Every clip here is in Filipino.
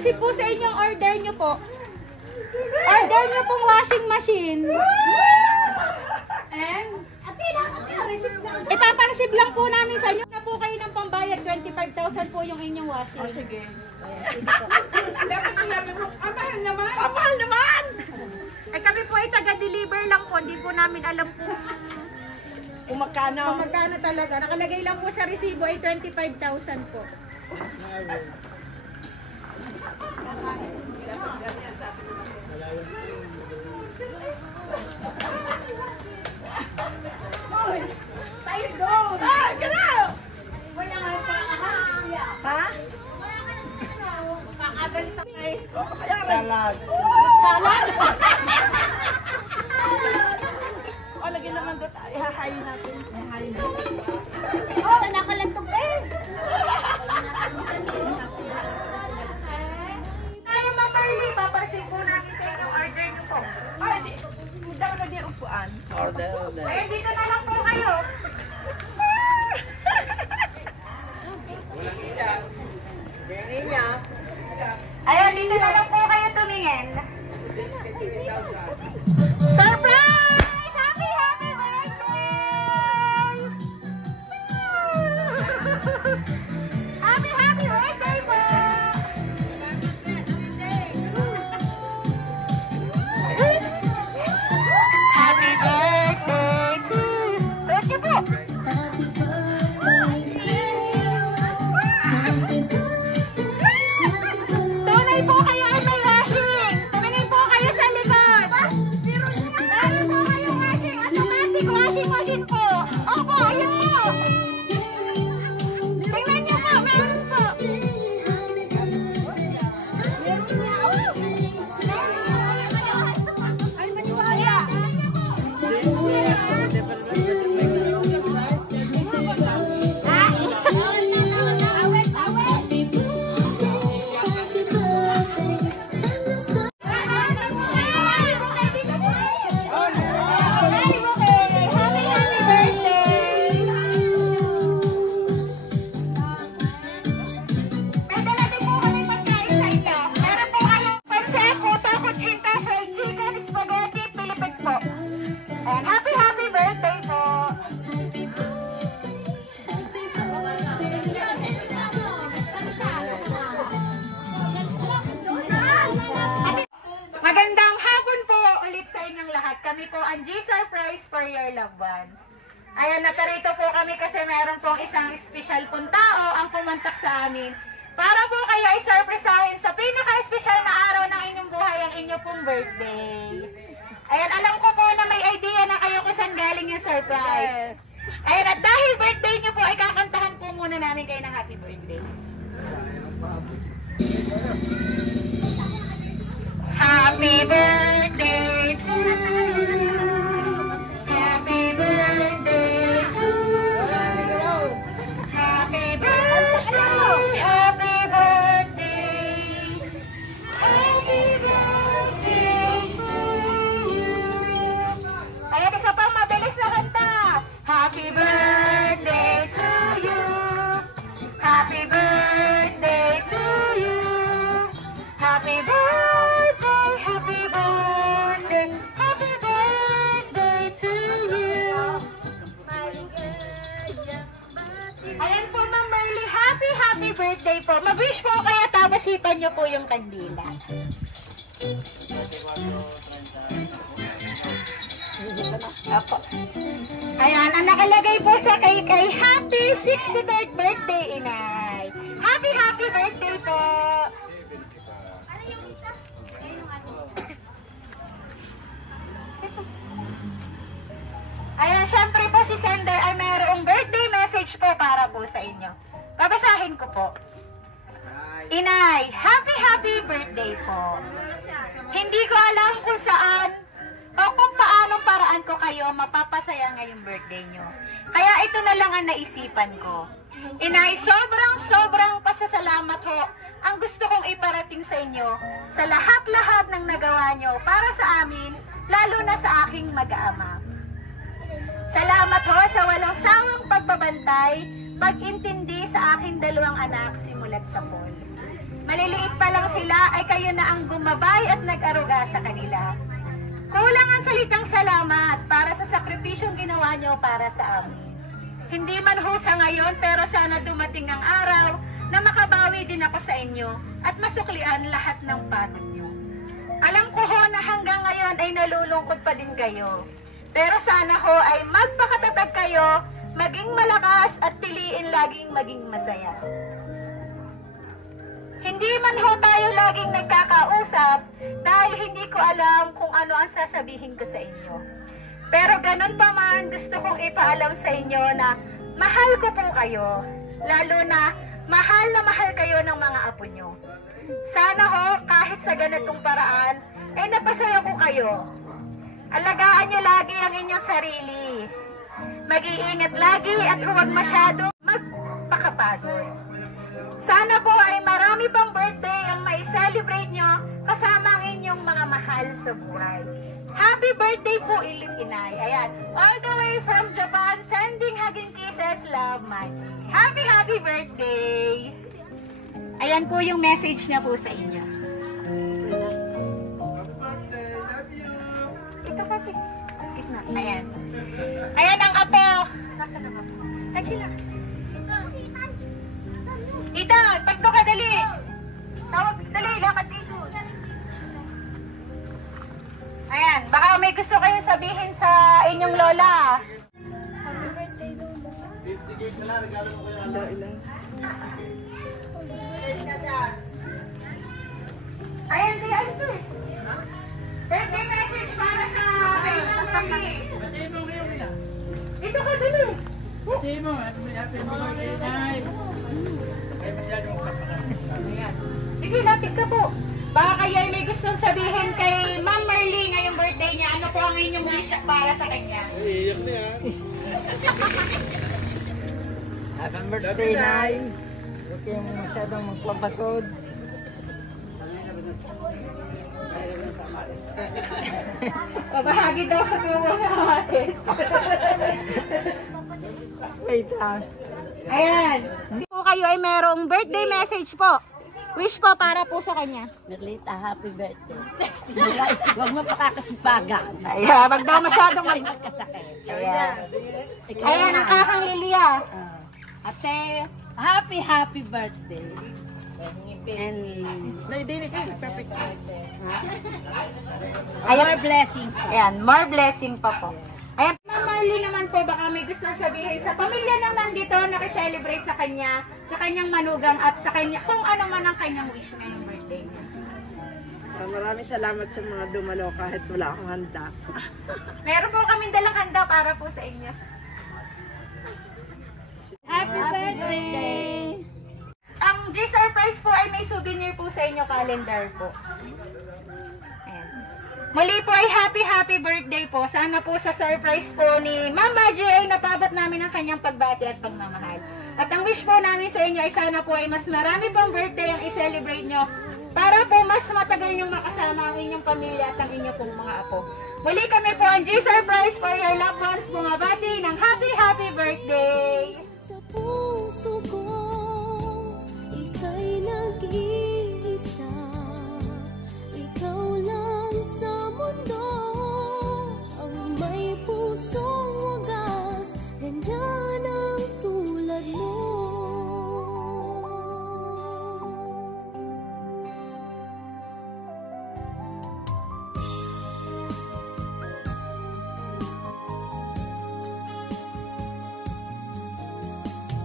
naka-receive po sa inyong order nyo po. Order nyo pong washing machine. And ipapareceive lang po namin sa inyo na po kayo ng pambayad. 25,000 po yung inyong washing. Oh, sige. Dapat sinabi mo, ang mahal naman. Ang mahal naman! Ay kami po ay taga-deliver lang po. Hindi po namin alam po kung magkano. kung magkano talaga. Nakalagay lang po sa resibo ay 25,000 po. Tayo doon! Ah, gano'n! Wala nga pa. Ha? Makakagalit na tayo. Salad. Salad? O, lagyan naman doon. Ihahayin natin. Ihahayin natin. Oh, nakalantok eh! Tayo Ma'am Marley, papareceive po namin sa inyong order nyo po. Ay, di. Dalaga di upuan. Order. Eh, dito na lang po kayo. Ayan, dito na lang po kayo tumingin. Surprise! Happy, happy birthday! Happy, happy birthday po! Happy birthday to you! Thank you po! Tunay po kayo ay may washing! Tumingin po kayo sa likod! Meron po kayong washing! Automatic washing machine po! Opo, ayun po! Tingnan niyo po! Meron po! Ay, maniwala! Happy, happy birthday po! Magandang hapon po ulit sa inyong lahat. Kami po ang G-Surprise for your loved ones. Ayan, natarito po kami kasi meron pong isang espesyal pong tao ang pumantak sa amin para po kayo i-surprisahin sa pinaka-espesyal na araw ng inyong buhay, ang inyong pong birthday. Ayan, alam ko po na may idea na kayo kung saan galing yung surprise. Ayan, at dahil birthday nyo po, ay kakantahan po muna namin kayo ng happy birthday. Happy birthday to you. Happy birthday to you. Happy birthday, happy birthday. Happy birthday to you. Ayan, isa pa, mabilis na kanta. Happy birthday to you. Happy birthday to you. Happy birthday, happy birthday, happy birthday to you. Ayan po, Ma'am Marley, happy, happy birthday po. Mag-wish po kaya tapos hipan niyo po yung kandila. Apo. Ayan, ang nakalagay po sa kay happy 63rd birthday, Inay. Happy, happy birthday po. Ayan, syempre po si Sender ay mayroong birthday message po para po sa inyo. Babasahin ko po. Inay, happy, happy birthday po. Hindi ko alam kung saan o kung paanong paraan ko kayo mapapasaya ngayong birthday nyo. Kaya ito na lang ang naisipan ko. Inay, sobrang pasasalamat ho ang gusto kong iparating sa inyo sa lahat-lahat ng nagawa nyo para sa amin, lalo na sa aking mag-aama. Salamat ho sa walang sawang pagbabantay, pag-intindi sa aking dalawang anak simulat sa Paul. Maliliit pa lang sila ay kayo na ang gumabay at nag-aruga sa kanila. Kulang ang salitang salamat para sa sakripisyong ginawa nyo para sa amin. Hindi man ho sa ngayon, pero sana dumating ang araw na makabawi din ako sa inyo at masuklian lahat ng pagod nyo. Alam ko ho na hanggang ngayon ay nalulungkot pa din kayo. Pero sana ho ay magpakatatag kayo, maging malakas at piliin laging maging masaya. Hindi man ho tayo laging nagkakausap dahil hindi ko alam kung ano ang sasabihin ko sa inyo. Pero ganun pa man, gusto kong ipaalam sa inyo na mahal ko po kayo, lalo na mahal kayo ng mga apo nyo. Sana ho, kahit sa ganitong paraan, ay napasaya ko kayo. Alagaan nyo lagi ang inyong sarili. Mag-iingat lagi at huwag masyadong magpakapagod. Sana po ay marami pang birthday ang mai-celebrate nyo kasama ang inyong mga mahal sa buhay. Happy birthday po, Inay. Ayan, all the way from Japan, sending hugging kisses, love, Maji. Happy birthday! Ayan po yung message niya po sa inyo. Happy birthday, love you! Ito ka, gitna. Ayan. Ayan ang apo. Nasaan ang apo? Tansila. Ito, pagto ka, dali. Tawag, dali, lakad dito. Ayan, baka may gusto kayong sabihin sa inyong lola. Happy birthday, Lola. 50K pala, regalo mo kayo. Ayan, di ano eh. Birthday message para sa family. Ito ka, dali. Happy birthday, Nay! Ay, masyadong kapakain. Ayan. Sige, lapit ka po. Baka kayo ay may gustong sabihin kay Ma'am Marlene ngayong birthday niya. Ano po ang inyong wish para sa kanya? Ay, iyak na yan. Happy birthday, Nay! Huwag kayong masyadong magpapagod. Pabahagi daw sa tuwa sa atin. Wait lang. Ayan. Po kayo ay merong birthday message po. Wish po para po sa kanya. Merlita, happy birthday. Huwag mo pakakasipagan. Ayan, wag daw masyadong Ay, magkasakit. Ayan. Ayan ang kakang Lilia. Ate, happy birthday. And Perfect. more blessing. Ayan, more blessing pa po. Ayan, Ma'am Marlene naman po, baka may gustong sabihin sa pamilya nang nandito, nakiselebrate sa kanya, sa kanyang manugang at sa kanya, kung ano man ang kanyang wish ngayong birthday niya. Maraming salamat sa mga dumalo kahit wala akong handa. Meron po kaming dalang handa para po sa inyo. Happy birthday! Ang G-Surprise po ay may souvenir po sa inyo, calendar po. Ayan. Muli po ay happy birthday po. Sana po sa surprise po ni Ma'am Maji ay napabot namin ang kanyang pagbati at pagmamahal. At ang wish po namin sa inyo ay sana po ay mas marami pang birthday ang i-celebrate nyo para po mas matagal niyong makasama ang inyong pamilya at ang inyong pong mga apo. Muli kami po ang G-Surprise for your loved ones bumabati ng happy birthday! Sa puso ko, ika'y nag-iisa. Ikaw lang sa mundo ang may pusong wagas. Ganyan ang tulad mo.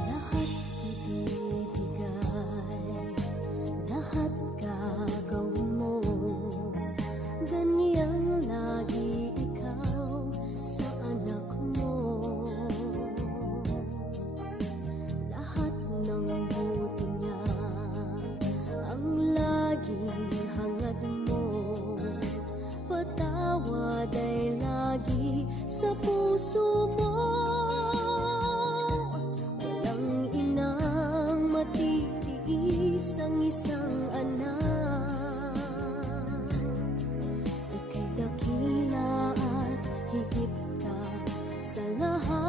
Lahat ibibigay, lahat gagawin mo. Ganyang lagi ikaw sa anak mo. Lahat ng buti niya ang laging hangad mo. Patawad ay lagi sa puso mo. Walang inang matitiis ang isang anak. Ika'y dakila at higit ka sa lahat.